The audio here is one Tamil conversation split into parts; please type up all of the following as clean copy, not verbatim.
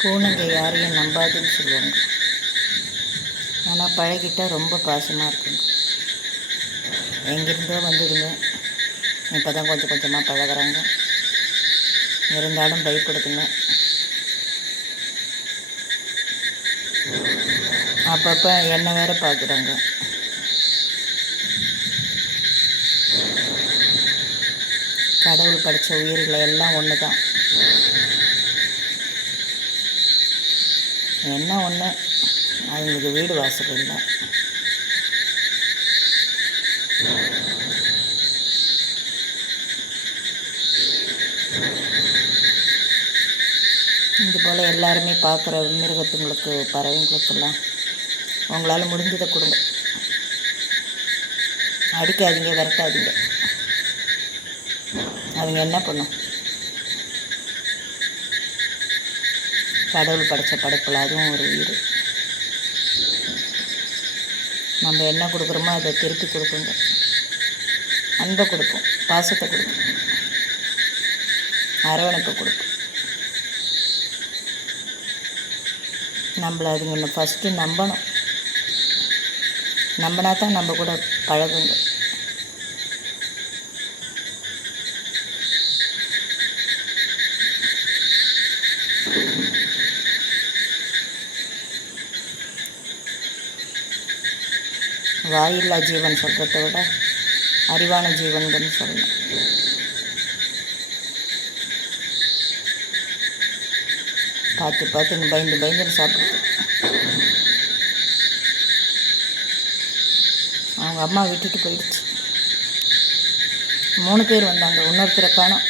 பூனைங்க யாரையும் நம்பாதுன்னு சொல்லுவாங்க. ஆனால் பழகிட்டால் ரொம்ப பாசமாக இருக்குங்க. எங்கேருந்தோ வந்துடுங்க, இப்போ தான் கொஞ்சம் கொஞ்சமாக பழகிறாங்க. இருந்தாலும் பயப்படுதுங்க. அப்பப்போ என்ன வேற பார்க்குறாங்க. கடவுள் படைத்த உயிர்களை எல்லாம் ஒன்று தான். என்ன ஒன்று, அவங்களுக்கு வீடு வாசல் இல்லை. இது போல் எல்லாருமே பார்க்குற மிருகத்துங்களுக்கு, பறவைங்களுக்கெல்லாம் உங்களால் முடிஞ்சதை கொடுங்க. அடிக்காதீங்க, விரட்டாதீங்க. அவங்க என்ன பண்ணும்? கடவுள் படைத்த படைப்பில் அதுவும் ஒரு உயிர். நம்ம என்ன கொடுக்குறோமோ அதை திருப்பி கொடுக்குங்க. அன்பை கொடுப்போம், பாசத்தை கொடுப்போம், அரவணைப்பை கொடுப்போம். நம்மளை அதுங்க ஃபஸ்ட்டு நம்பணும். நம்பினா தான் நம்ம கூட பழகுங்க. வாயில்லா ஜீவன் சொல்கிறத விட அறிவான ஜீவன்கள்னு சொல்லணும். பார்த்து பார்த்து பயந்துன்னு சாப்பிடுது. அவங்க அம்மா விட்டுட்டு போயிடுச்சு. 3 பேர் வந்தாங்க, இன்னொருத்தரை காணோம்.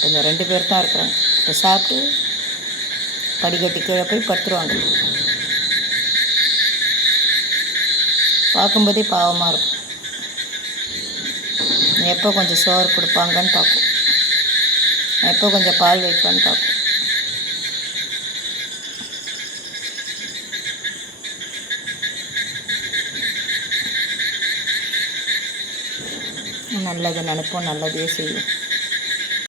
கொஞ்சம் 2 பேர் தான் இருக்கிறாங்க. இப்போ சாப்பிட்டு படிக்கட்டு கீழே போய் படுத்துருவாங்க. பார்க்கும்போதே பாவமாக இருக்கும். எப்போ கொஞ்சம் சோறு கொடுப்பாங்கன்னு பார்க்கும், எப்போ கொஞ்சம் பால் வைப்பான்னு பார்க்கும். நல்லதை நினைப்போம், நல்லதே செய்வோம்.